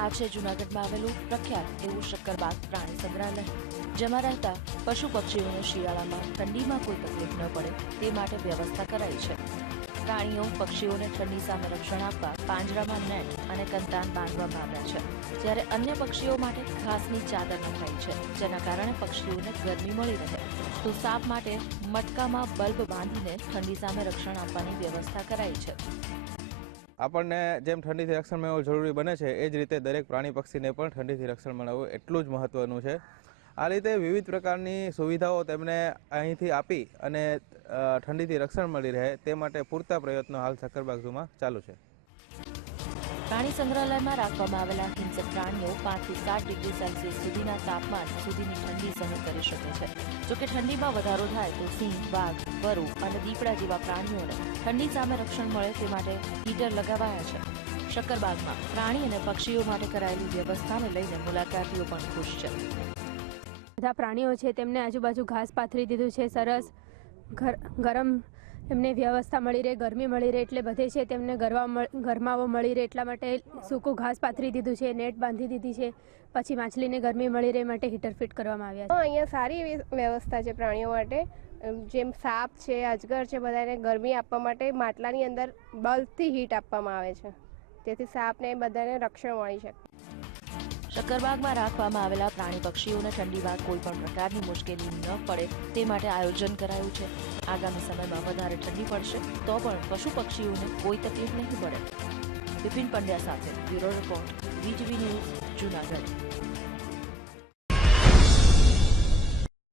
આ છે જૂનાગઢમાં આવેલું પ્રખ્યાત એવું શક્કરબાગ પ્રાણી સંગ્રહાલય, જેમાં રહેતા પશુ પક્ષીઓને શિયાળામાં ઠંડીમાં કોઈ તકલીફ ન પડે તે માટે વ્યવસ્થા કરાઈ છે. પ્રાણીઓ પક્ષીઓને ઠંડી સામે રક્ષણ આપવા પાંજરામાં નેટ અને કંતાન બાંધવામાં આવ્યા છે, જ્યારે અન્ય પક્ષીઓ માટે ઘાસની ચાદર નખાઈ છે, જેના કારણે પક્ષીઓને ગરમી મળી રહે. તો સાપ માટે મટકામાં બલ્બ બાંધીને ઠંડી સામે રક્ષણ આપવાની વ્યવસ્થા કરાઈ છે. આપણને જેમ ઠંડીથી રક્ષણ મેળવવું જરૂરી બને છે, એ જ રીતે દરેક પ્રાણી પક્ષીને પણ ઠંડીથી રક્ષણ મેળવવું એટલું જ મહત્ત્વનું છે. આ રીતે વિવિધ પ્રકારની સુવિધાઓ તેમને અહીંથી આપી અને ઠંડીથી રક્ષણ મળી રહે તે માટે પૂરતા પ્રયત્નો હાલ સક્કરબાગ ઝૂમાં ચાલુ છે. પ્રાણી સંગ્રહાલયમાં રાખવામાં આવેલા હિંસક પ્રાણીઓ પાંચથી સાત ડિગ્રી સેલ્સિયસ સુધીના તાપમાન સુધીની ઠંડી સહન કરી શકે છે. જોકે ઠંડીમાં વધારો થાય તો સિંહ વાઘ વરુ અને દીપડા જેવા પ્રાણીઓને ઠંડી સામે રક્ષણ મળે તે માટે હીટર લગાવાયા છે. શક્કરબાગમાં પ્રાણી અને પક્ષીઓ માટે કરાયેલી વ્યવસ્થાને લઈને મુલાકાતીઓ પણ ખુશ છે. બધા પ્રાણીઓ છે તેમને આજુબાજુ ઘાસ પાથરી દીધું છે, સરસ ગરમ એમને વ્યવસ્થા મળી રહે, ગરમી મળી રહે એટલે બધે છે તેમને ગરવા ગરમાવો મળી રહે એટલા માટે સૂકું ઘાસ પાથરી દીધું છે, નેટ બાંધી દીધી છે. પછી માછલીને ગરમી મળી રહે માટે હીટર ફિટ કરવામાં આવ્યા છે. અહીંયા સારી એવી વ્યવસ્થા છે પ્રાણીઓ માટે. જેમ સાપ છે, અજગર છે, બધાને ગરમી આપવા માટે માટલાની અંદર બલ્બથી હીટ આપવામાં આવે છે. તેથી સાપને બધાને રક્ષણ મળી શકે. શક્કરબાગમાં રાખવામાં આવેલા પ્રાણી પક્ષીઓને ઠંડીમાં કોઈ પણ પ્રકારની મુશ્કેલી ન પડે તે માટે આયોજન કરાયું છે. આગામી સમયમાં વધારે ઠંડી પડશે તો પણ પશુ પક્ષીઓને કોઈ તકલીફ નહીં પડે. બિપિન પંડ્યા સાથે bureau report, VTV news, Junagadh.